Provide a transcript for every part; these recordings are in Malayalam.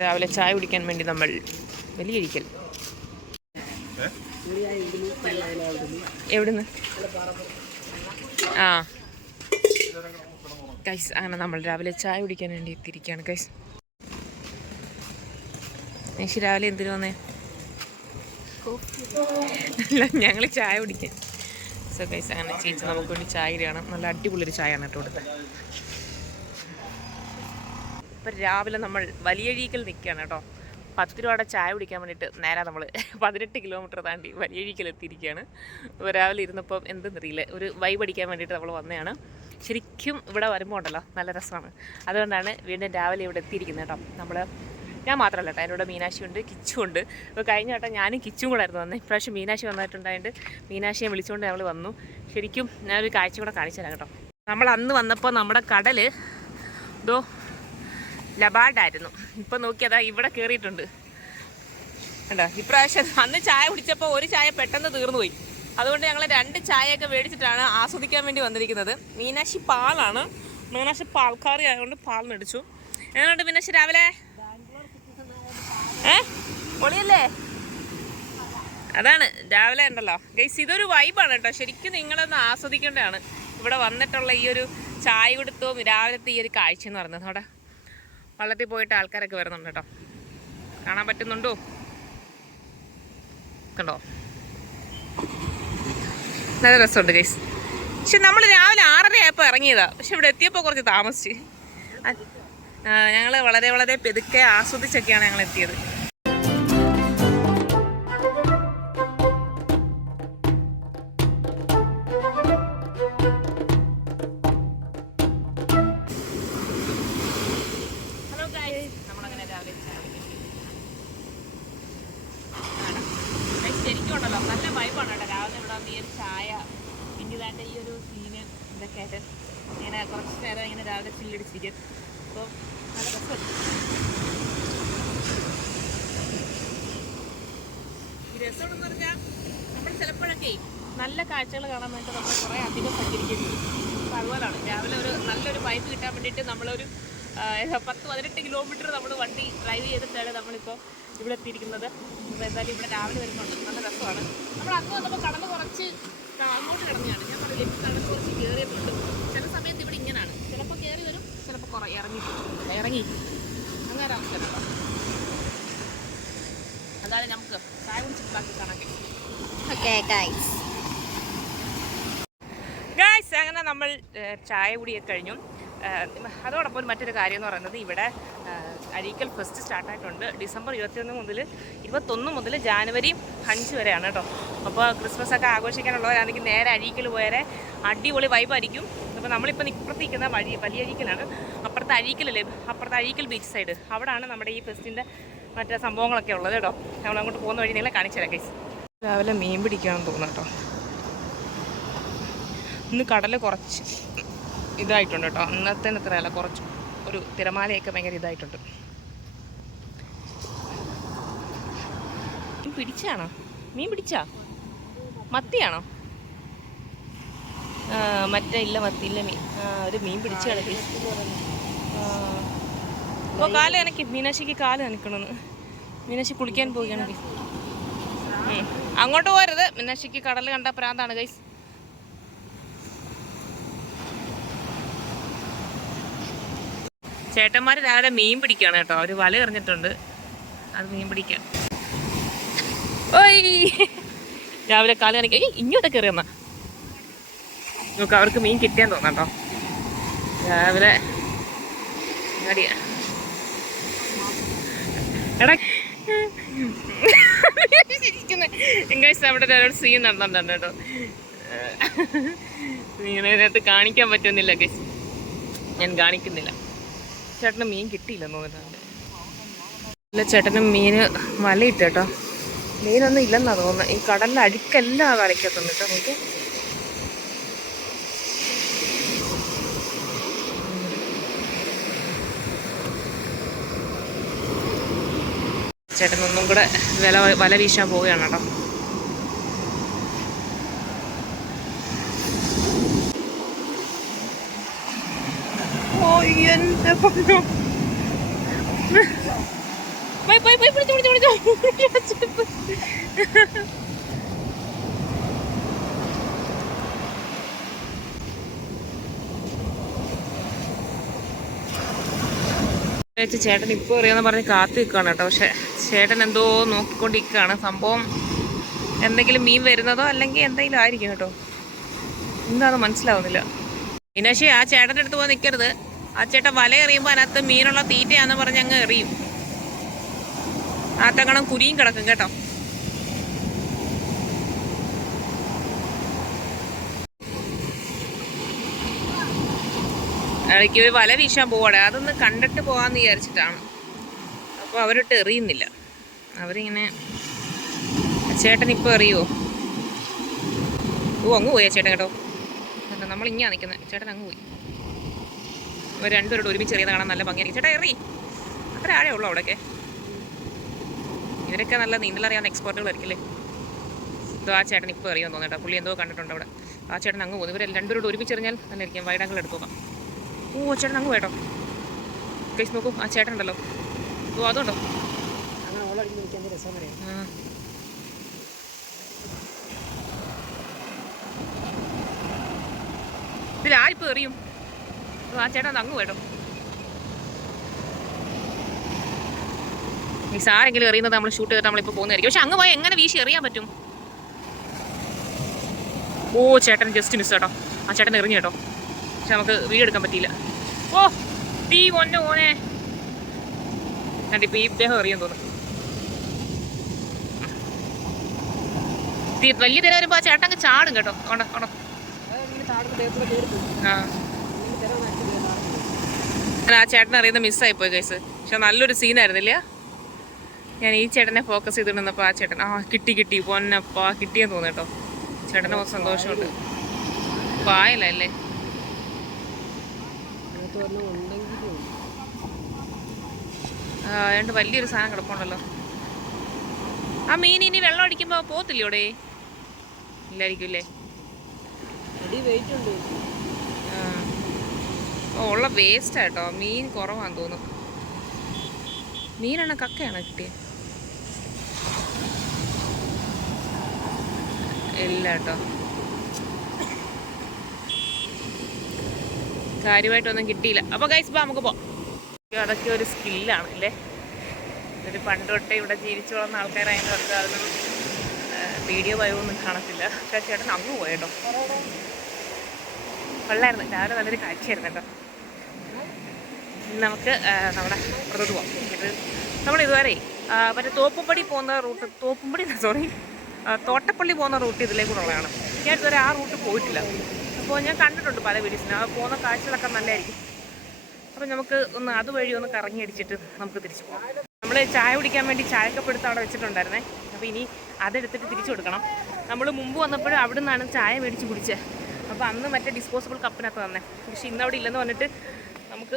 രാവിലെ ചായ കുടിക്കാൻ വേണ്ടി നമ്മൾ വലിയഴിക്കൽ എവിടുന്ന്? ആ. കൈസ് അങ്ങനെ നമ്മൾ രാവിലെ ചായ കുടിക്കാൻ വേണ്ടി എത്തിയിരിക്കുകയാണ് കൈസ് നേശി രാവിലെ എന്തിനു വന്നേ? അല്ല ഞങ്ങൾ ചായ കുടിക്കാൻ. സോ കൈസ് അങ്ങനെ ചേച്ചി നമുക്ക് വേണ്ടി ചായ ഇടുകയാണ്. നല്ല അടിപൊളിയൊരു ചായയാണ് കേട്ടോ കൊടുത്തത് ഇപ്പം രാവിലെ നമ്മൾ വലിയഴീക്കൽ നിൽക്കുകയാണ് കേട്ടോ. പത്ത് രൂപയുടെ ചായ കുടിക്കാൻ വേണ്ടിയിട്ട് നേരെ നമ്മൾ പതിനെട്ട് കിലോമീറ്റർ താണ്ടി വലിയഴീക്കൽ എത്തിയിരിക്കുകയാണ്. രാവിലെ ഇരുന്നപ്പം എന്തെന്നറിയില്ല ഒരു വൈബ് അടിക്കാൻ വേണ്ടിയിട്ട് നമ്മൾ വന്നതാണ്. ശരിക്കും ഇവിടെ വരുമ്പോൾ ഉണ്ടല്ലോ നല്ല രസമാണ്. അതുകൊണ്ടാണ് വീണ്ടും രാവിലെ ഇവിടെ എത്തിയിരിക്കുന്നത് കേട്ടോ. നമ്മൾ ഞാൻ മാത്രമല്ല കേട്ടോ എന്റെ മീനാശി ഉണ്ട് കിച്ചും ഉണ്ട്. അപ്പോൾ കഴിഞ്ഞ വട്ടം ഞാനും കിച്ചും കൂടെ ആയിരുന്നു വന്നത് ഇപ്രാവശ്യം മീനാക്ഷി വന്നിട്ടുണ്ടായിട്ട് മീനാക്ഷിയെ വിളിച്ചുകൊണ്ട് ഞങ്ങൾ വന്നു. ശരിക്കും ഞാനൊരു കാഴ്ച കൂടെ കാണിച്ചു തരാം കേട്ടോ. നമ്മൾ അന്ന് വന്നപ്പോൾ നമ്മുടെ കടൽ ഇതോ ലബാഡായിരുന്നു ഇപ്പം നോക്കിയതാ ഇവിടെ കയറിയിട്ടുണ്ട് കണ്ടോ? ഇപ്രാവശ്യം അന്ന് ചായ കുടിച്ചപ്പോൾ ഒരു ചായ പെട്ടെന്ന് തീർന്നു പോയി അതുകൊണ്ട് ഞങ്ങൾ രണ്ട് ചായയൊക്കെ മേടിച്ചിട്ടാണ് ആസ്വദിക്കാൻ വേണ്ടി വന്നിരിക്കുന്നത്. മീനാക്ഷി പാലാണ്. മീനാക്ഷി പാൽക്കാരി ആയതുകൊണ്ട് പാൽ മേടിച്ചു. എങ്ങനെയുണ്ട് മീനാക്ഷി രാവിലെ? ഏ? പൊളിയല്ലേ? അതാണ്. രാവിലെ ഉണ്ടല്ലോ. ഗൈസ് ഇതൊരു വൈബാണ് കേട്ടോ. ശരിക്കും നിങ്ങളൊന്ന് ആസ്വദിക്കേണ്ടതാണ്. ഇവിടെ വന്നിട്ടുള്ള ഈ ഒരു ചായ കൊടുത്തവും രാവിലത്തെ ഈ ഒരു കാഴ്ച എന്ന് പറയുന്നത്. അവിടെ വള്ളത്തിൽ പോയിട്ട് ആൾക്കാരൊക്കെ വരുന്നുണ്ട് കേട്ടോ. കാണാൻ പറ്റുന്നുണ്ടോ? കണ്ടോ? നല്ല രസമുണ്ട് ഗൈസ് പക്ഷെ നമ്മൾ രാവിലെ ആറര ആയപ്പോൾ ഇറങ്ങിയതാണ് പക്ഷെ ഇവിടെ എത്തിയപ്പോൾ കുറച്ച് താമസിച്ച്. ഞങ്ങൾ വളരെ വളരെ പെതുക്കെ ആസ്വദിച്ചൊക്കെയാണ് ഞങ്ങൾ എത്തിയത്. ശരിക്കും ഉണ്ടല്ലോ നല്ല വൈബാണ് കേട്ടോ രാവിലെ ഇവിടെ നീ ചായ ഇതായിട്ട് ഈ ഒരു സീന് ഇതൊക്കെ ആയിട്ട് ഇങ്ങനെ കുറച്ച് നേരം ഇങ്ങനെ രാവിലെ ചില്ലടിച്ചിരിക്കും അപ്പോൾ നല്ല രസമുണ്ട്. ഈ രസമെന്ന് പറഞ്ഞാൽ നമ്മൾ ചിലപ്പോഴൊക്കെ നല്ല കാഴ്ചകൾ കാണാൻ വേണ്ടി നമ്മൾ കുറേ അധികം സഞ്ചരിക്കേണ്ടി അപ്പോൾ അതുപോലാണ് രാവിലെ ഒരു നല്ലൊരു വൈബ് കിട്ടാൻ വേണ്ടിയിട്ട് നമ്മളൊരു പത്ത് പതിനെട്ട് കിലോമീറ്റർ നമ്മൾ വണ്ടി ഡ്രൈവ് ചെയ്തിട്ടാണ് നമ്മളിപ്പോൾ ഇവിടെ എത്തിയിരിക്കുന്നത്. അപ്പോൾ എന്തായാലും ഇവിടെ രാവിലെ വരുന്നുണ്ട്. നല്ല രസമാണ്. നമ്മൾ അന്ന് വന്നപ്പോൾ കടൽ കുറച്ച് അങ്ങോട്ട് കിടന്നെയാണ് ഞാൻ പറഞ്ഞില്ലേ ഇപ്പോൾ കടൽ കുറച്ച് കയറിയിട്ടുണ്ട് ചില സമയത്ത് ഇവിടെ ഇങ്ങനെയാണ് ചിലപ്പോൾ കയറി വരും ചിലപ്പോൾ കുറേ ഇറങ്ങി. ഇറങ്ങി. അങ്ങനെ കേട്ടോ അതാണ് നമുക്ക് ചായ കുടിച്ചിട്ട് ബാക്കി കാണാൻ Okay, guys. ഗായ്സ് അങ്ങനെ നമ്മൾ ചായ കുടിയൊക്കെ കഴിഞ്ഞു. അതോടൊപ്പം മറ്റൊരു കാര്യം എന്ന് പറയുന്നത് ഇവിടെ അഴീക്കൽ ഫെസ്റ്റ് സ്റ്റാർട്ടായിട്ടുണ്ട്. ഡിസംബർ ഇരുപത്തിയൊന്ന് മുതൽ ഇരുപത്തൊന്ന് മുതൽ ജാനുവരി അഞ്ച് വരെയാണ് കേട്ടോ. അപ്പോൾ ക്രിസ്മസ് ഒക്കെ ആഘോഷിക്കാനുള്ളവരാണെങ്കിൽ നേരെ അഴീക്കൽ പോയാൽ അടിപൊളി വൈബായിരിക്കും അപ്പോൾ നമ്മളിപ്പോൾ ഇപ്പുറത്തേക്കുന്ന വഴി വലിയ അഴീക്കലാണ്. അപ്പുറത്തെ അഴീക്കലല്ലേ അപ്പുറത്തെ അഴീക്കൽ ബീച്ച് സൈഡ് അവിടെയാണ് നമ്മുടെ ഈ ഫെസ്റ്റിന്റെ മറ്റേ സംഭവങ്ങളൊക്കെ ഉള്ളത് കേട്ടോ. നമ്മൾ അങ്ങോട്ട് പോകുന്ന വഴി നിങ്ങളെ കാണിച്ചു തരാം രാവിലെ മീൻ പിടിക്കാമെന്ന് തോന്നുന്നു കേട്ടോ. ഇന്ന് കടൽ കുറച്ച് ഇതായിട്ടുണ്ട് കേട്ടോ. അന്നത്തെ അത്രയല്ല കുറച്ച് ഒരു തിരമാലയൊക്കെ ഭയങ്കര ഇതായിട്ടുണ്ട്. പിടിച്ചാണോ? മീൻ പിടിച്ചാ? മത്തിയാണോ? മറ്റേ ഇല്ല മത്തി ഇല്ല മീൻ. ഒരു മീൻ പിടിച്ചു കിടക്കി. ഓ കാൽ നനക്കി മീനാശിക്ക് കാൽ നനക്കണമെന്ന് മീനാശി കുളിക്കാൻ പോവുകയാണെങ്കിൽ. അങ്ങോട്ട് പോരുത്. മീനാശിക്ക് കടൽ കണ്ട പ്രാന്താണ് ഗൈസ് ചേട്ടന്മാർ രാവിലെ മീൻ പിടിക്കുകയാണ് കേട്ടോ. അവർ വല എറിഞ്ഞിട്ടുണ്ട്. അത് മീൻ പിടിക്കാം. ഓയ്. രാവിലെ കാൽ കാണിക്ക. ഏയ് ഇങ്ങോട്ടൊക്കെ എറിയുന്ന നോക്ക് അവർക്ക് മീൻ കിട്ടിയാൻ തോന്നാം കേട്ടോ രാവിലെ എടാ. അവിടെ ഒരു സീൻ നടന്നിട്ടുണ്ട് കേട്ടോ ഇങ്ങനെ ഇതിനകത്ത് കാണിക്കാൻ പറ്റുന്നില്ല ഗസ് ഞാൻ കാണിക്കുന്നില്ല. ചേട്ടന് മീൻ കിട്ടിയില്ല തോന്നുന്നുണ്ട്. ചേട്ടന് മീന് വലയിട്ട് കേട്ടോ മീനൊന്നും ഇല്ലെന്നാ തോന്നുന്നത് ഈ കടലിന്റെ അടുക്കെല്ലാം വരയ്ക്കത്തുണ്ട് കേട്ടോ നമുക്ക്. ചേട്ടൻ ഒന്നും കൂടെ വില വല വീശാൻ പോവുകയാണ് കേട്ടോ ഓ എന്റെ പറഞ്ഞു പോയി പോയി പോയി പിടിച്ചു പിടിച്ചു ചേച്ചി ചേട്ടൻ ഇപ്പോൾ അറിയാമെന്ന് പറഞ്ഞ് കാത്തു നിൽക്കുകയാണ് കേട്ടോ. പക്ഷെ ചേട്ടൻ എന്തോ നോക്കിക്കൊണ്ടിരിക്കുകയാണ്. സംഭവം എന്തെങ്കിലും മീൻ വരുന്നതോ അല്ലെങ്കിൽ എന്തെങ്കിലും ആയിരിക്കും കേട്ടോ. എന്താന്ന് മനസ്സിലാവുന്നില്ല. പിന്നെ ആ ചേട്ടന്റെ അടുത്ത് പോയി നിൽക്കരുത് ആ ചേട്ടൻ വല എറിയുമ്പോൾ അതിനകത്ത് മീനുള്ള തീറ്റയാന്ന് പറഞ്ഞ് അങ്ങ് എറിയും. ആത്തക്കണം കുരിയും കിടക്കും കേട്ടോ. ഇടയ്ക്ക് ഒരു വല വീശാൻ പോവാടെ അതൊന്ന് കണ്ടിട്ട് പോകാമെന്ന് വിചാരിച്ചിട്ടാണ്. അപ്പോൾ അവരിട്ട് എറിയുന്നില്ല. അവരിങ്ങനെ ചേട്ടൻ ഇപ്പോൾ എറിയുമോ ഓ അങ്ങ് പോയാ ചേട്ടൻ കേട്ടോ. നമ്മൾ ഇങ്ങനെ നിൽക്കുന്നത് ചേട്ടൻ അങ്ങ് പോയി. അവർ രണ്ടുപേരോട് ഒരുമിച്ച് എറിയുന്ന കാണാൻ നല്ല ഭംഗിയായിരിക്കും ചേട്ടാ എറി. അത്ര ആഴേ ഉള്ളൂ അവിടെയൊക്കെ? ഇവരൊക്കെ നല്ല നീന്തലറിയാവുന്ന എക്സ്പേർട്ടുകളായിരിക്കില്ലേ എന്തോ ആ ചേട്ടൻ ഇപ്പോൾ അറിയാൻ തോന്നിട്ടോ പുള്ളി എന്തോ കണ്ടിട്ടുണ്ട് അവിടെ. ആ ചേട്ടൻ അങ്ങ് പോകുന്നു. ഇവർ രണ്ടുപേരോട് ഒരുമിച്ച് തന്നെ ഇരിക്കും. വൈഡാങ്കിൾ എടുത്തു നോക്കാം ഓ ചേട്ടൻ അങ്ങ് വേട്ടോ കേസ് നോക്കൂ ആ ചേട്ടൻ ഉണ്ടല്ലോ. ഓ അതുണ്ടോ. ഇതിൽ എറിയും? ആ ചേട്ടൻ അങ്ങ് പോയിട്ടോ സാരെങ്കിലും എറിയുന്നത് നമ്മൾ ഷൂട്ട് ചെയ്തിട്ട് നമ്മളിപ്പോൾ പോകുന്നതായിരിക്കും. പക്ഷെ അങ്ങ് പോയാൽ എങ്ങനെ വീശി എറിയാൻ പറ്റും? ഓ ചേട്ടൻ ജസ്റ്റ് മിസ് കേട്ടോ ആ ചേട്ടൻ എറിഞ്ഞു കേട്ടോ. പക്ഷെ നമുക്ക് വീഡിയോ എടുക്കാൻ പറ്റിയില്ല. ഓ തീ ഒന്ന് ഓനെ കണ്ടിപ്പോൾ ഈ ഇദ്ദേഹം എറിയാൻ തോന്നുന്നു. വലിയ തിര വരുമ്പോൾ ആ ചേട്ടൻ അങ്ങ് ചാടും കേട്ടോ. ദേഹത്തൂടെ കയറി ആ. ആ ചേട്ടൻ അറിയുന്ന മിസ്സായി പോയി കേസ് പക്ഷെ നല്ലൊരു സീനായിരുന്നില്ല ഞാൻ ഈ ചേട്ടനെ ഫോക്കസ് ചെയ്തിട്ടുണ്ടപ്പോൾ ആ ചേട്ടൻ ആ കിട്ടി കിട്ടി പൊന്നപ്പാ കിട്ടിയെന്ന് തോന്നിട്ടോ ചേട്ടന് കുറച്ച് സന്തോഷമുണ്ട്. പായലല്ലേ? അതുകൊണ്ട് വലിയൊരു സാധനം കിടപ്പുണ്ടല്ലോ. ആ മീൻ ഇനി വെള്ളം അടിക്കുമ്പോൾ പോത്തില്ല ഇവിടെ? ഇല്ലായിരിക്കും അല്ലേ? ആ. ഓ ഉള്ള വേസ്റ്റ് ആട്ടോ മീൻ കുറവാന്ന് തോന്നുന്നു. മീനാണ് കക്കയാണ് കിട്ടിയത് ഇല്ല കേട്ടോ കാര്യമായിട്ടൊന്നും കിട്ടിയില്ല. അപ്പോൾ ഗൈസ് ഇപ്പൊ നമുക്ക് പോവാം അതൊക്കെ ഒരു സ്കില്ലാണ് അല്ലേ? ഒരു പണ്ട് തൊട്ടേ ഇവിടെ ജീവിച്ചു വളർന്ന ആൾക്കാരായതുകൊണ്ട് അതൊന്നും വീഡിയോ ഭയമൊന്നും കാണത്തില്ല. പക്ഷേ ചേട്ടൻ അങ്ങ് പോയേട്ടോ. കൊള്ളായിരുന്നു. രാവിലെ നല്ലൊരു കാഴ്ചയായിരുന്നു കേട്ടോ നമുക്ക് നമ്മുടെ അപ്പുറത്തോട്ട് പോവാം. നമ്മളിതുവരെ മറ്റേ തോപ്പുംപടി പോകുന്ന റൂട്ട് തോപ്പുംപടി സോറി തോട്ടപ്പള്ളി പോകുന്ന റൂട്ട് ഇതിലേക്കുള്ളതാണ് ഞാൻ ഇതുവരെ ആ റൂട്ട് പോയിട്ടില്ല. അപ്പോൾ ഞാൻ കണ്ടിട്ടുണ്ട് പല വീഡിയോസിനും. ആ പോകുന്ന കാഴ്ചകളൊക്കെ നല്ലതായിരിക്കും. അപ്പോൾ നമുക്ക് ഒന്ന് അതുവഴി ഒന്ന് കറങ്ങി അടിച്ചിട്ട് നമുക്ക് തിരിച്ചു പോകാം. നമ്മൾ ചായ കുടിക്കാൻ വേണ്ടി ചായക്കപ്പെടുത്ത് അവിടെ വെച്ചിട്ടുണ്ടായിരുന്നേ. അപ്പോൾ ഇനി അതെടുത്തിട്ട് തിരിച്ചു കൊടുക്കണം. നമ്മൾ മുമ്പ് വന്നപ്പോഴും അവിടെ നിന്നാണ് ചായ മേടിച്ച് കുടിച്ചത് അപ്പോൾ അന്ന് മറ്റേ ഡിസ്പോസിബിൾ കപ്പിനകത്ത് തന്നെ. പക്ഷെ ഇന്ന് അവിടെ ഇല്ലെന്ന് പറഞ്ഞിട്ട് നമുക്ക്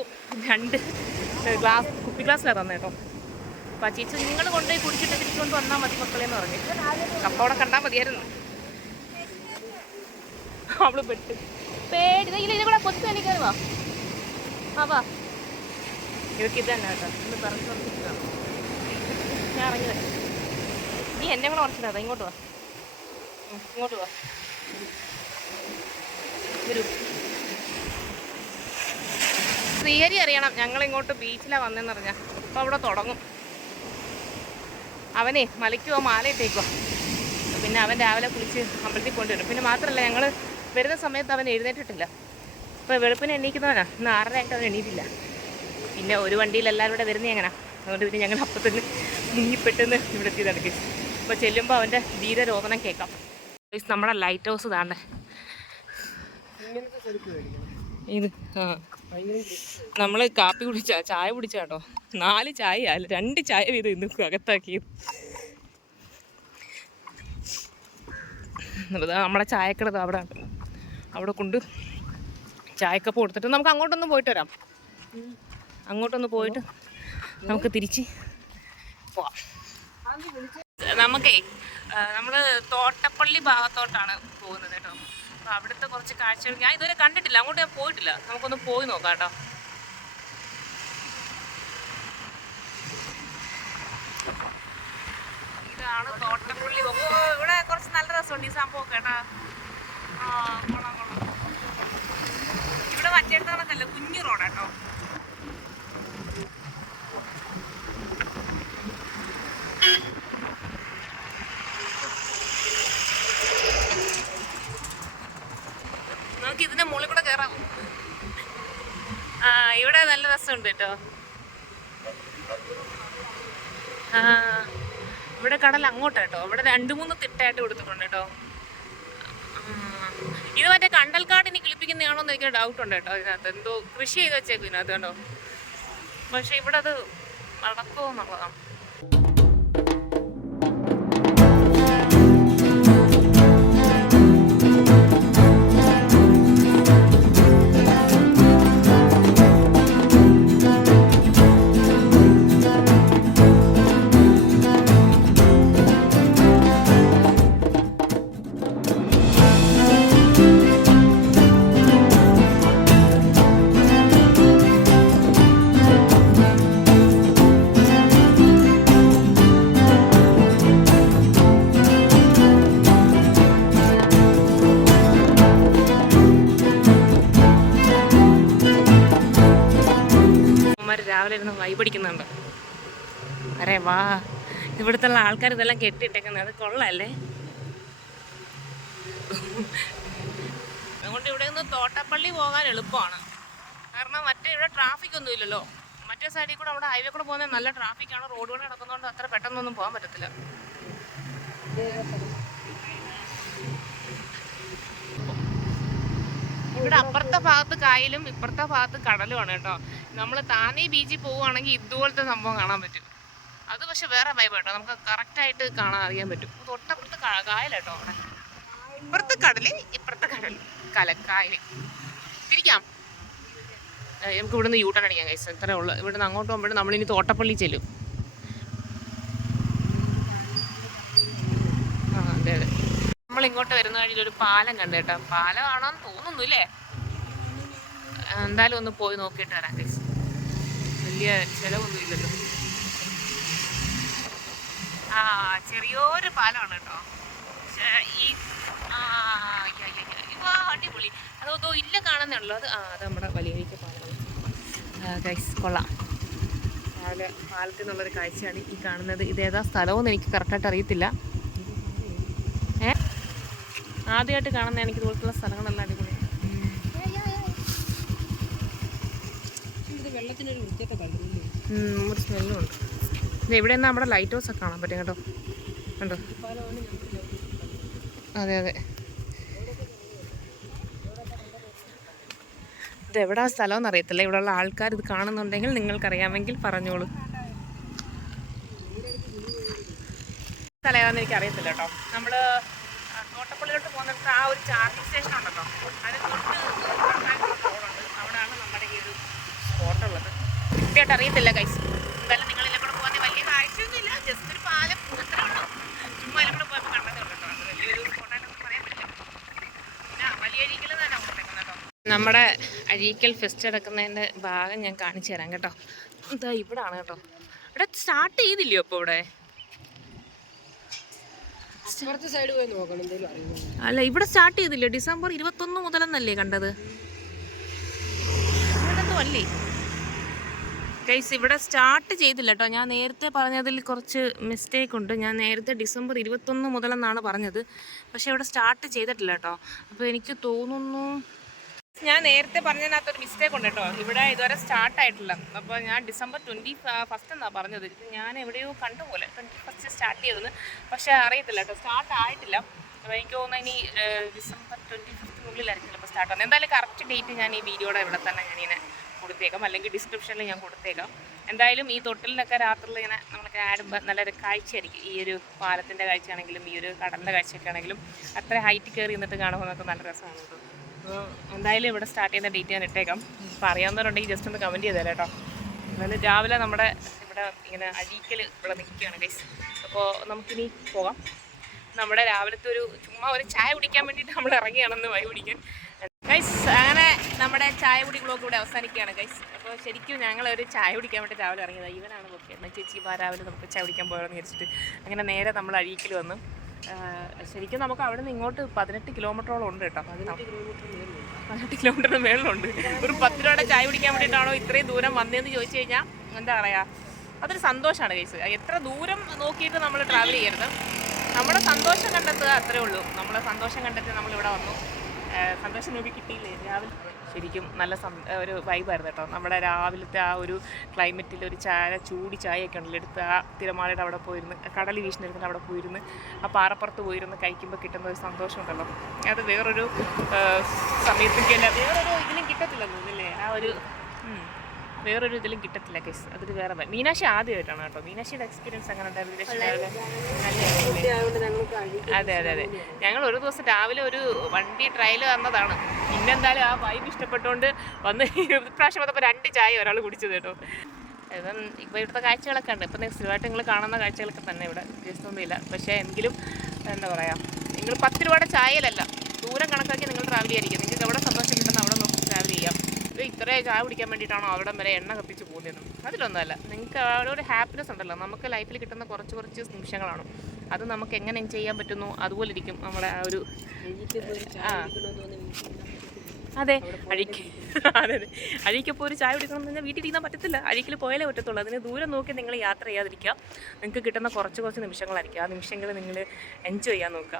രണ്ട് ഗ്ലാസ് കുപ്പി ഗ്ലാസ്സിലാണ് തന്നെ കേട്ടോ. ആ ചേച്ചി നിങ്ങൾ കൊണ്ടുപോയി കുടിച്ചിട്ട് തിരിച്ചുകൊണ്ട് വന്നാൽ മതി മക്കളെ എന്ന് പറഞ്ഞു. കപ്പ അവിടെ കണ്ടാൽ മതിയായിരുന്നു. അവൾ പെട്ട്. പേടി. ഇല്ല ഇത് കൂടെ തന്നെ കയറി വാ. ആ വാ. ഇവർക്ക് ഇത് തന്നെ കേട്ടോ. ഇന്ന് പറഞ്ഞു ഞാൻ ഇറങ്ങി വരാം. നീ എന്നെ കൂടെ ഉറച്ചിട്ടാ ഇങ്ങോട്ട് വാ. ഇങ്ങോട്ട് വാ. വരൂ. ശ്രീഹരി അറിയണം ഞങ്ങൾ ഇങ്ങോട്ട് ബീച്ചിലാണ് വന്നതെന്ന് പറഞ്ഞാൽ അപ്പോൾ അവിടെ തുടങ്ങും. അവനെ മലയ്ക്ക് മാല പിന്നെ അവൻ രാവിലെ കുളിച്ച് അമ്പലത്തിൽ കൊണ്ടുവരും. പിന്നെ മാത്രമല്ല ഞങ്ങൾ വരുന്ന സമയത്ത് അവൻ എഴുന്നേറ്റിട്ടില്ല. ഇപ്പോൾ വെളുപ്പിന് എണീക്കുന്നവനാ. ഇന്ന് ആറരയായിട്ട് അവൻ എണീറ്റില്ല. പിന്നെ ഒരു വണ്ടിയിൽ എല്ലാവരും കൂടെ വരുന്നത് എങ്ങനെ? അതുകൊണ്ട് പിന്നെ ഞങ്ങൾ അപ്പം തന്നെ മുങ്ങിപ്പെട്ടെന്ന് ഇവിടെ എത്തി നടക്കി. അപ്പോൾ ചെല്ലുമ്പോൾ അവന്റെ ധീരരോധനം കേൾക്കാം. നമ്മുടെ ലൈറ്റ് ഹൗസ് താണ്ടേ ഇങ്ങനത്തെ ചെരുപ്പ് മേടിക്കണം. ഇത്. ആ ഭയങ്കര നമ്മൾ കാപ്പി കുടിച്ച ചായ കുടിച്ച കേട്ടോ. നാല് ചായ അല്ല രണ്ട് ചായ വീതം ഇന്ന് അകത്താക്കിയത് നമ്മളെ നമ്മുടെ ചായക്കട ദാ അവിടെ. അവിടെ കൊണ്ട് ചായക്കപ്പ് കൊടുത്തിട്ട് നമുക്ക് അങ്ങോട്ടൊന്ന് പോയിട്ട് വരാം. അങ്ങോട്ടൊന്ന് പോയിട്ട് നമുക്ക് തിരിച്ച് പോവാം. നമുക്കേ നമ്മൾ നമ്മൾ തോട്ടപ്പള്ളി ഭാഗത്തോട്ടാണ് പോകുന്നത് കേട്ടോ. അപ്പൊ അവിടുത്തെ കുറച്ച് കാഴ്ചകൾ ഞാൻ ഇതുവരെ കണ്ടിട്ടില്ല. അങ്ങോട്ട് ഞാൻ പോയിട്ടില്ല. നമുക്കൊന്ന് പോയി നോക്കാം കേട്ടോ. ഇതാണ് തോട്ടപ്പുള്ളി ഇവിടെ കുറച്ച് നല്ല രസമുണ്ട് ഈ സംഭവം കേട്ടാ. ആ കൊള്ളാം കൊള്ളാം. ഇവിടെ മറ്റേടത്ത് കണക്കല്ല കുഞ്ഞു റോഡാട്ടോ നമുക്ക് ഇതിന്റെ മുകളിൽ കൂടെ കയറാം ആ ഇവിടെ നല്ല രസമുണ്ട് കേട്ടോ ആ ഇവിടെ കടൽ അങ്ങോട്ടാ കേട്ടോ ഇവിടെ രണ്ട് മൂന്ന് തിട്ടായിട്ട് കൊടുത്തിട്ടുണ്ട് കേട്ടോ ഇത് മറ്റേ കണ്ടൽക്കാടിനി കിളിപ്പിക്കുന്നതാണോ എന്ന് എനിക്ക് ഡൗട്ട് ഉണ്ട് കേട്ടോ ഇതിനകത്ത്. എന്തോ കൃഷി ചെയ്ത് വെച്ചേക്കും ഇതിനകത്ത് കേട്ടോ പക്ഷെ ഇവിടെ അത് നടക്കുമോ എന്നുള്ളതാണ്. അരേ വാ. ഇവിടുത്തെ ആൾക്കാർ ഇതെല്ലാം കെട്ടിയിട്ടേക്കുന്നത് അത് കൊള്ളല്ലേ? അതുകൊണ്ട് ഇവിടെ നിന്ന് തോട്ടപ്പള്ളി പോകാൻ എളുപ്പമാണ്. കാരണം മറ്റേ ഇവിടെ ട്രാഫിക് ഒന്നും ഇല്ലല്ലോ. മറ്റേ സൈഡിൽ കൂടെ അവിടെ ഹൈവേ കൂടെ പോകുന്നത് നല്ല ട്രാഫിക്കാണ് റോഡ് കൂടെ നടക്കുന്നതുകൊണ്ട് അത്ര പെട്ടെന്നൊന്നും പോകാൻ പറ്റത്തില്ല. ഇവിടെ അപ്പുറത്തെ ഭാഗത്ത് കായലും ഇപ്പുറത്തെ ഭാഗത്ത് കടലുമാണ് കേട്ടോ. നമ്മൾ താനേ ബീച്ചിൽ പോവുകയാണെങ്കിൽ ഇതുപോലത്തെ സംഭവം കാണാൻ പറ്റും. അത് പക്ഷെ വേറെ വൈബ് കേട്ടോ നമുക്ക് കറക്റ്റായിട്ട് കാണാൻ അറിയാൻ പറ്റും. തൊട്ടപ്പുറത്ത് കായലാട്ടോ അവിടെ. ഇപ്പുറത്തെ കടൽ? ഇപ്പുറത്തെ കടൽ കലക്കായൽ. തിരിക്കാം. നമുക്ക് ഇവിടുന്ന് യൂട്ടൺ അടിക്കാം കൈസ് ഇത്രേ ഉള്ളു. ഇവിടുന്ന് അങ്ങോട്ട് പോകുമ്പോൾ നമ്മളിനി തോട്ടപ്പള്ളി ചെല്ലും. ആ അതെ അതെ. നമ്മൾ ഇങ്ങോട്ട് വരുന്ന വഴിയിൽ ഒരു പാലം കണ്ടു കേട്ടോ പാലമാണോന്ന് തോന്നുന്നു ഇല്ലേ എന്തായാലും ഒന്ന് പോയി നോക്കിയിട്ട് വരാം കൈസ് വലിയ ചിലവൊന്നും ഇല്ലല്ലോ ചെറിയൊരു പാലമാണ് കേട്ടോ. പക്ഷേ ഈ ആ യ്യ, യ്യ, യ്യ. വാ, അടിപൊളി. അതോ ഇല്ല കാണുന്നുള്ളൂ അത് ആ അത് നമ്മുടെ വലിയ പാലമാണ് ഗൈസ് കൊള്ളാം. രാവിലെ പാലത്തിൽ നിന്നുള്ളൊരു കാഴ്ചയാണ് ഈ കാണുന്നത്. ഇതേതാ സ്ഥലമെന്ന് എനിക്ക് കറക്റ്റായിട്ട് അറിയത്തില്ല. ഏ? ആദ്യമായിട്ട് കാണുന്ന എനിക്ക് ഇതുപോലത്തുള്ള സ്ഥലങ്ങളെല്ലാം അടിപൊളി. ഇത് വെള്ളത്തിനൊരു ഒരു സ്മെല്ലും ഉണ്ട്. ഇവിടെ നിന്ന് നമ്മുടെ ലൈറ്റ് ഹൗസ് ഒക്കെ കാണാൻ പറ്റും കേട്ടോ. കണ്ടോ? അതെ അതെ. ഇതെവിടെ സ്ഥലം സ്ഥലമെന്ന് അറിയത്തില്ല. ഇവിടെയുള്ള ആൾക്കാർ ഇത് കാണുന്നുണ്ടെങ്കിൽ നിങ്ങൾക്കറിയാമെങ്കിൽ പറഞ്ഞോളൂ. സ്ഥലം ഏതാണെന്ന് എനിക്ക് അറിയത്തില്ല കേട്ടോ. നമ്മൾ തോട്ടപ്പള്ളിയിലോട്ട് പോകുന്നിടത്ത് ആ ഒരു ചാർജിങ് സ്റ്റേഷൻ ഉണ്ടല്ലോ. അതിന് തൊട്ട് അവിടെയാണ് നമ്മുടെ ഈ ഒരു സ്പോട്ട് ഉള്ളത്. കൃത്യമായിട്ട് അറിയത്തില്ല കൈസ് എന്തായാലും നിങ്ങൾ ഇതിലെ കൂടെ പോകുന്ന വലിയ കാഴ്ചയൊന്നുമില്ല ജസ്റ്റ് ഒരു പാലം അത്രേ ഉള്ളൂ ചുമ്മാ ഇതിലെ കൂടെ പോയപ്പോൾ കണ്ടതേ ഉള്ളൂ കേട്ടോ അത് വലിയൊരു ഫോട്ടോയിലൊന്നും പറയാൻ പറ്റില്ല പിന്നെ വലിയ അഴീക്കൽ തന്നെ കൊടുത്തേക്കുന്നത് കേട്ടോ നമ്മുടെ അഴീക്കൽ ഫെസ്റ്റ് നടക്കുന്നതിന്റെ ഭാഗം ഞാൻ കാണിച്ചു തരാം കേട്ടോ. ഇതാ ഇവിടാണ് കേട്ടോ. ഇവിടെ സ്റ്റാർട്ട് ചെയ്തില്ലയോ അപ്പോൾ ഇവിടെ? അല്ല ഇവിടെ സ്റ്റാർട്ട് ചെയ്തില്ലേ? ഡിസംബർ ഇരുപത്തൊന്ന് മുതലെന്നല്ലേ കണ്ടത്? ഇവിടെന്തോ അല്ലേ? കൈസ് ഇവിടെ സ്റ്റാർട്ട് ചെയ്തില്ല കേട്ടോ. ഞാൻ നേരത്തെ പറഞ്ഞതിൽ കുറച്ച് മിസ്റ്റേക്ക് ഉണ്ട്. ഞാൻ നേരത്തെ ഡിസംബർ ഇരുപത്തൊന്ന് മുതലെന്നാണ് പറഞ്ഞത്. പക്ഷേ ഇവിടെ സ്റ്റാർട്ട് ചെയ്തിട്ടില്ല കേട്ടോ. അപ്പോൾ എനിക്ക് തോന്നുന്നു ഞാൻ നേരത്തെ പറഞ്ഞതിനകത്ത് ഒരു മിസ്റ്റേക്ക് ഉണ്ട് കേട്ടോ. ഇവിടെ ഇതുവരെ സ്റ്റാർട്ട് ആയിട്ടില്ല. അപ്പോൾ ഞാൻ ഡിസംബർ ട്വന്റി ഫസ്റ്റ് എന്നാണ് പറഞ്ഞത്. ഞാൻ എവിടെയോ കണ്ടു പോലെ. ട്വന്റി ഫസ്റ്റ് സ്റ്റാർട്ട് ചെയ്തത് പക്ഷേ അറിയത്തില്ല കേട്ടോ. സ്റ്റാർട്ട് ആയിട്ടില്ല. അപ്പോൾ എനിക്ക് തോന്നുന്നു ഇനി ഡിസംബർ ട്വന്റി ഫിഫ്റ്റിനുള്ളിലായിരിക്കും ചിലപ്പോൾ സ്റ്റാർട്ട് ആവുന്നത്. എന്തായാലും കറക്റ്റ് ഡേറ്റ് ഞാൻ ഈ വീഡിയോയുടെ ഇവിടെ തന്നെ ഞാനിങ്ങനെ കൊടുത്തേക്കാം. അല്ലെങ്കിൽ ഡിസ്ക്രിപ്ഷനിൽ ഞാൻ കൊടുത്തേക്കാം. എന്തായാലും ഈ തൊട്ടിലിനൊക്കെ രാത്രിയിൽ ഇങ്ങനെ നമ്മളൊക്കെ ആടുമ്പോൾ നല്ലൊരു കാഴ്ചയായിരിക്കും. ഈ ഒരു പാലത്തിന്റെ കാഴ്ചയാണെങ്കിലും ഈ ഒരു കടലിന്റെ കാഴ്ചയൊക്കെ ആണെങ്കിലും. അത്ര ഹൈറ്റ് കയറി നിന്നിട്ട് കാണുമ്പോൾ നമുക്ക് നല്ല രസമാണ് കേട്ടോ. എന്തായാലും ഇവിടെ സ്റ്റാർട്ട് ചെയ്യുന്ന ഡേറ്റ് ഞാൻ ഇട്ടേക്കാം. അപ്പോൾ അറിയാവുന്നവരുണ്ടെങ്കിൽ ജസ്റ്റ് ഒന്ന് കമന്റ് ചെയ്തേരാം കേട്ടോ. എന്നാലും രാവിലെ നമ്മുടെ ഇവിടെ ഇങ്ങനെ അഴീക്കൽ ഇവിടെ നിൽക്കുകയാണ് ഗൈസ് അപ്പോൾ നമുക്കിനി പോകാം. നമ്മുടെ രാവിലത്തെ ഒരു ചുമ്മാ ഒരു ചായ കുടിക്കാൻ വേണ്ടിയിട്ട് നമ്മൾ ഇറങ്ങിയാണെന്ന് വൈ കുടിക്കാൻ ഗൈസ് അങ്ങനെ നമ്മുടെ ചായ കുടി ബ്ലോഗ് ഇവിടെ അവസാനിക്കുകയാണ് ഗൈസ് അപ്പോൾ ശരിക്കും ഞങ്ങൾ ഒരു ചായ കുടിക്കാൻ വേണ്ടി രാവിലെ ഇറങ്ങിയത്. ഇവനാണ് ഓക്കെ എന്നാൽ ചേച്ചി ഇപ്പോൾ രാവിലെ നമുക്ക് ചായ കുടിക്കാൻ പോകണമെന്ന് വിചാരിച്ചിട്ട്. അങ്ങനെ നേരെ നമ്മൾ അഴീക്കൽ വന്നു. ശരിക്കും നമുക്ക് അവിടെ നിന്ന് ഇങ്ങോട്ട് പതിനെട്ട് കിലോമീറ്ററോളം ഉണ്ട് കേട്ടോ. പതിനെട്ട് കിലോമീറ്ററിന് മേളിലുണ്ട്. ഒരു പത്ത് രൂപയുടെ ചായ കുടിക്കാൻ വേണ്ടിയിട്ടാണോ ഇത്രയും ദൂരം വന്നതെന്ന് ചോദിച്ചു കഴിഞ്ഞാൽ എന്താ പറയുക അതൊരു സന്തോഷമാണ് കേസ് എത്ര ദൂരം നോക്കിയിട്ട് നമ്മൾ ട്രാവൽ ചെയ്യരുത്. നമ്മുടെ സന്തോഷം കണ്ടെത്തുക അത്രേ ഉള്ളൂ. നമ്മളെ സന്തോഷം കണ്ടെത്തി നമ്മളിവിടെ വന്നു. സന്തോഷം നോക്കി കിട്ടിയില്ലേ? രാവിലെ ശരിക്കും നല്ല സം- ഒരു വൈബായിരുന്നു കേട്ടോ. നമ്മുടെ രാവിലത്തെ ആ ഒരു ക്ലൈമറ്റിൽ ഒരു ചായ ചൂടി ചായയൊക്കെ ഉണ്ടല്ലോ. എടുത്ത് ആ തിരമാലയുടെ അവിടെ പോയിരുന്ന്. കടൽ വീശിനിരുന്നിട്ട് അവിടെ പോയിരുന്ന്. ആ പാറപ്പുറത്ത് പോയിരുന്ന്. കഴിക്കുമ്പോൾ കിട്ടുന്ന ഒരു സന്തോഷം ഉണ്ടല്ലോ. അത് വേറൊരു ഏഹ് സമയത്തൊക്കെ അല്ല വേറൊരു ഇതിലും കിട്ടത്തില്ല തോന്നില്ലേ ആ ഒരു. വേറൊരു ഇതിലും കിട്ടത്തില്ല കേസ് അതൊരു വേറെ മീനാശി മീനാക്ഷി ആദ്യമായിട്ടാണ് കേട്ടോ. മീനാക്ഷിയുടെ എക്സ്പീരിയൻസ് അങ്ങനെ ഉണ്ടായിരുന്നു അതെ അതെ അതെ. ഞങ്ങൾ ഒരു ദിവസം രാവിലെ ഒരു വണ്ടി ട്രയൽ വന്നതാണ് പിന്നെന്തായാലും ആ വൈബ് ഇഷ്ടപ്പെട്ടുകൊണ്ട് വന്ന് ഇപ്രാവശ്യം വന്നപ്പോൾ രണ്ട് ചായ ഒരാൾ കുടിച്ചത് കേട്ടോ. ഇപ്പം ഇപ്പോൾ ഇവിടുത്തെ കാഴ്ചകളൊക്കെ ഉണ്ട്. ഇപ്പം സ്ഥിരമായിട്ട് നിങ്ങൾ കാണുന്ന കാഴ്ചകളൊക്കെ തന്നെ ഇവിടെ വ്യത്യസ്തമൊന്നുമില്ല. പക്ഷേ എങ്കിലും എന്താ പറയുക നിങ്ങൾ പത്ത് രൂപയുടെ ചായയിലല്ല ദൂരം കണക്കാക്കി നിങ്ങൾ ട്രാവൽ ചെയ്യാതിരിക്കും നിങ്ങൾക്ക് എവിടെ സന്തോഷം കിട്ടുന്ന അവിടെ നോക്കി ട്രാവൽ ചെയ്യാം. ഇത് ഇത്രയും ചായ കുടിക്കാൻ വേണ്ടിയിട്ടാണോ അവിടം വരെ എണ്ണ കത്തിച്ച് പോകുന്നതെന്നും അതിലൊന്നുമല്ല. നിങ്ങൾക്ക് അവിടെ ഒരു ഹാപ്പിനെസ് ഉണ്ടല്ലോ. നമുക്ക് ലൈഫിൽ കിട്ടുന്ന കുറച്ച് കുറച്ച് നിമിഷങ്ങളാണ്. അത് നമുക്ക് എങ്ങനെ ചെയ്യാൻ പറ്റുന്നു അതുപോലെ ഇരിക്കും നമ്മുടെ ആ ഒരു ആ. അതെ. അഴിക്ക്. അതെ അതെ. അഴിക്കപ്പോൾ ഒരു ചായ കുടിക്കണം എന്ന് വീട്ടിൽ ഇരിക്കാൻ പറ്റത്തില്ല. അഴിക്കൽ പോയാലേ പറ്റത്തുള്ളൂ. അതിന് ദൂരം നോക്കി നിങ്ങൾ യാത്ര ചെയ്യാതിരിക്കുക. നിങ്ങൾക്ക് കിട്ടുന്ന കുറച്ച് കുറച്ച് നിമിഷങ്ങളായിരിക്കും. ആ നിമിഷങ്ങൾ നിങ്ങൾ എൻജോയ് ചെയ്യാൻ നോക്കുക.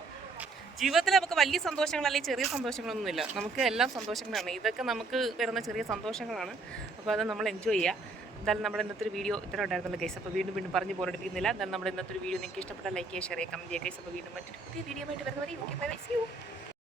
ജീവിതത്തിൽ നമുക്ക് വലിയ സന്തോഷങ്ങൾ അല്ലെങ്കിൽ ചെറിയ സന്തോഷങ്ങളൊന്നുമില്ല നമുക്ക് എല്ലാം സന്തോഷങ്ങളാണ്. ഇതൊക്കെ നമുക്ക് വരുന്ന ചെറിയ സന്തോഷങ്ങളാണ്. അപ്പോൾ അത് നമ്മൾ എൻജോയ് ചെയ്യുക എന്തായാലും നമ്മുടെ ഇന്നത്തെ ഒരു വീഡിയോ ഇത്ര ഉണ്ടായിരുന്നല്ലോ കേസ് അപ്പോൾ വീണ്ടും വീണ്ടും പറഞ്ഞ് പോരടിപ്പിക്കുന്നില്ല എന്തായാലും നമ്മുടെ ഇന്നത്തെ ഒരു വീഡിയോ നിങ്ങൾക്ക് ഇഷ്ടപ്പെട്ട ലൈക്ക് ചെയ്യുക ഷെയർ ചെയ്യുക കമന്റ് ചെയ്യുക കേസ് അപ്പോൾ വീണ്ടും മറ്റൊരു പുതിയ വീഡിയോ ആയിട്ട് വരുന്നവരെ ഓക്കെ ബൈ സി യു